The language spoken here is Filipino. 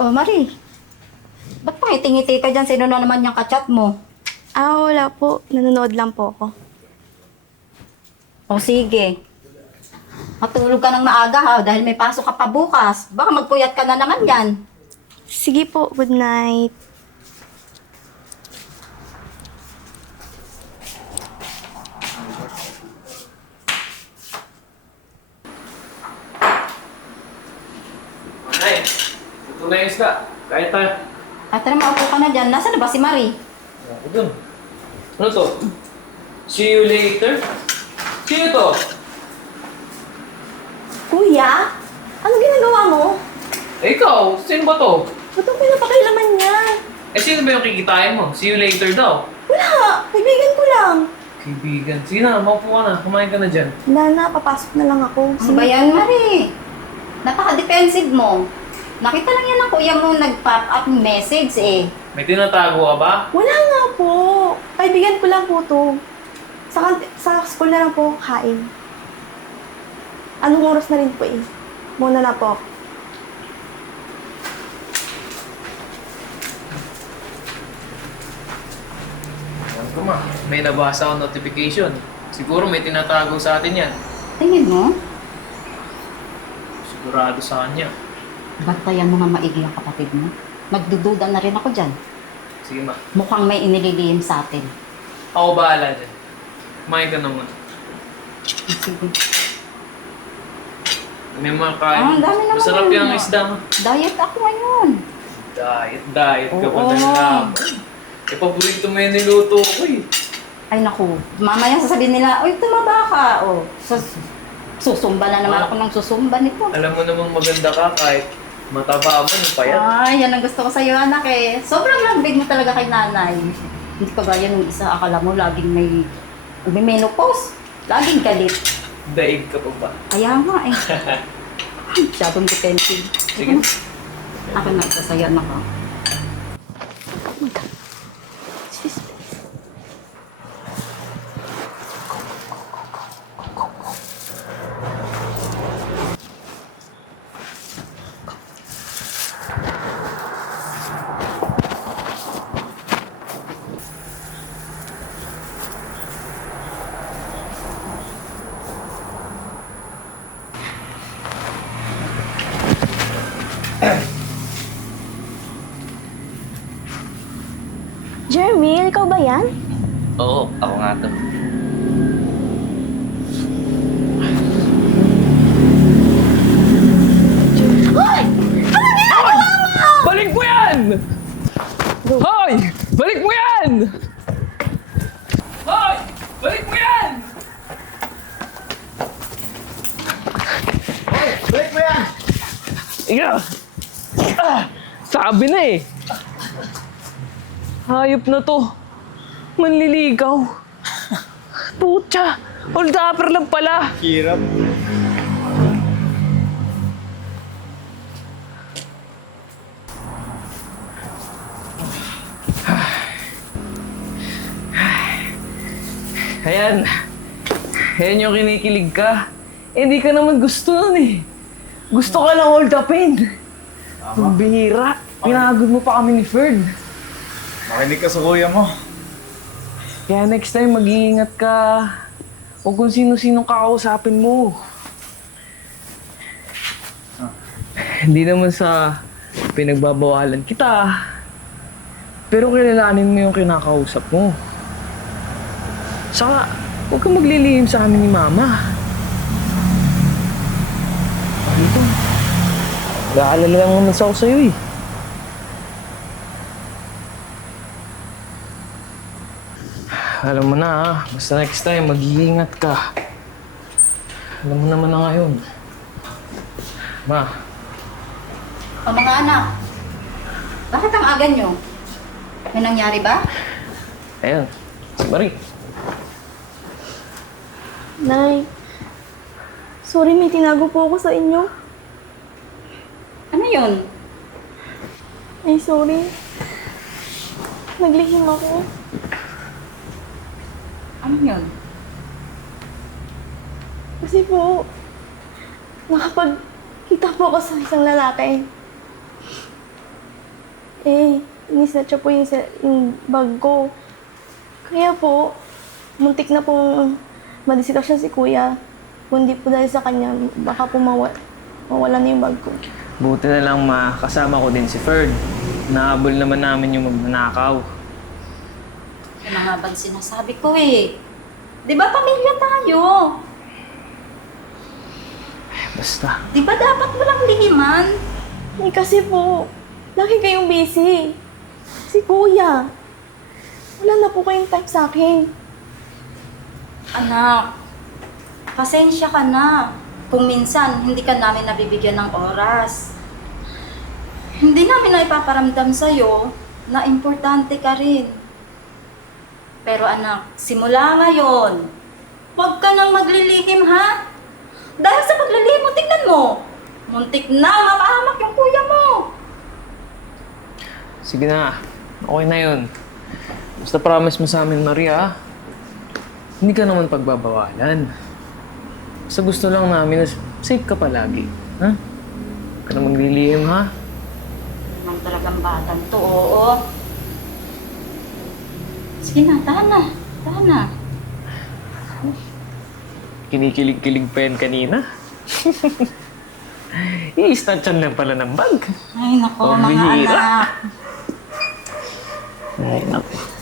Oh, Marie. Ba't pakiti-ngiti ka dyan? Sino na naman yung kachat mo? Wala po. Nanonood lang po ako. O sige. Matulog ka ng maaga ha, dahil may pasok ka pa bukas. Baka magpuyat ka na naman yan. Sige po, good night. Nay, ito na yung isda. Kaya tayo. At tara, maupo ka na dyan. Nasaan na ba si Marie? Ako dun. Ano to? See you later? Sino to? Kuya? Ano ginagawa mo? Eh, ikaw, sino ba to? Ba't ang pinapakailaman niya? Eh, sino ba yung kikitain mo? See you later daw. Wala! Kaibigan ko lang. Kaibigan. Sige na, maupo ka na. Kumain ka na dyan. Wala na, papasok na lang ako. Ano ba yan, Marie? Napaka-defensive mo. Nakita lang yan ng kuya mo nag-pop up message eh. May tinatago ka ba? Wala nga po. Kaibigan ko lang po to. Sa school na lang po kain. Anong oras na rin po eh. Muna na po. Alam ko ma. May nabasa akong notification. Siguro may tinatago sa atin yan. Tingin mo? Sigurado sa kanya. Bantayan mo nga maigi ang kapatid mo. Magdududa na rin ako dyan. Sige ma. Mukhang may inililihim sa atin. Ako bahala dyan. Kumain ka naman. Sige. May mga kain. Ang dami naman Masarap yun, yung ma. isda mo. Diet ako ngayon. Diet ka pa Oo. na naman. Eh, paborito mo yung niluto ko eh. Ay naku, mamaya sasabihin nila, "Uy, tumaba ka." O, susumba na naman ako ng susumba nito. Alam mo namang maganda ka kahit mataba mo yung payat. Ay, yan ang gusto ko sa'yo, anak eh. Sobrang lambig mo talaga kay nanay. Hindi ka gaya nung isa, akala mo laging may menopause. Laging galit. Daig ka pa ba? Kaya nga eh. Masyadong defensive. Sige. Ako na ito sa'yo, anak ko. Jeremy, ikaw ba yan? Oo, ako nga to. Hoy! Ano ginagawa mo? Balik mo yan! Hoy! Balik mo yan! Hoy! Balik mo yan! Hoy! Balik mo yan! Ikaw! Sabi na eh! Hayop na to. Manliligaw. Putya! Hold upper lang pala. Hirap. Ayan. Ayan yung kinikilig ka. Eh, hindi ka naman gusto nun eh. Gusto ka lang hold upin. Ang bihira. Pinagod mo pa kami ni Ferd. Makinig ka sa kuya mo. Kaya next time, mag-iingat ka. Huwag kung sino-sinong kakausapin mo. Hindi naman sa pinagbabawalan kita. Pero kilalanin mo yung kinakausap mo. Saka, huwag kang maglilihim sa amin ni Mama. Dito. Nag-aalala lang naman sa ako sa'yo eh. Alam mo na ha, basta next time mag-iingat ka. Alam mo naman na ngayon. Ma, O mga anak, bakit ang aga nyo? May nangyari ba? ayun, si Marie. Nay, sorry may tinago po ako sa inyo. Ano yun? Ay, sorry. Naglihim ako. Ano yun? Kasi po, nakapagkita po ako sa isang lalaki. Inisnatcha po yung bag ko. Kaya po, muntik na pong madisgrasya si kuya. Kundi po dahil sa kanya, baka po mawala na yung bag ko. Buti na lang kasama ko din si Ferd. Nahabol naman namin yung magnanakaw. Yan ang nga bang sinasabi ko eh. Di ba pamilya tayo? Basta. Di ba dapat walang lihiman? Kasi po, lagi kayong busy. Si kuya, wala na po kayong time sa akin. Anak, pasensya ka na. Kung minsan, hindi ka namin nabibigyan ng oras. Hindi namin na ipaparamdam sa'yo na importante ka rin. Pero anak, simula ngayon, huwag ka nang maglilihim ha? Dahil sa paglilihim mo, tignan mo. Muntik na mapahamak yung kuya mo. Sige na. Okay na yun. Basta promise mo sa amin, Maria, hindi ka naman pagbabawalan. Basta gusto lang namin na safe ka palagi. Ha? Huwag ka na maglilihim, ha? Naman talagang batang to, oo. Sige na, tahan na. Tahan na. Kinikilig-kilig pa yan kanina. I-snatchan lang pala ng bag. Ay, nako, mga Pambihira. anak. Ay, naku.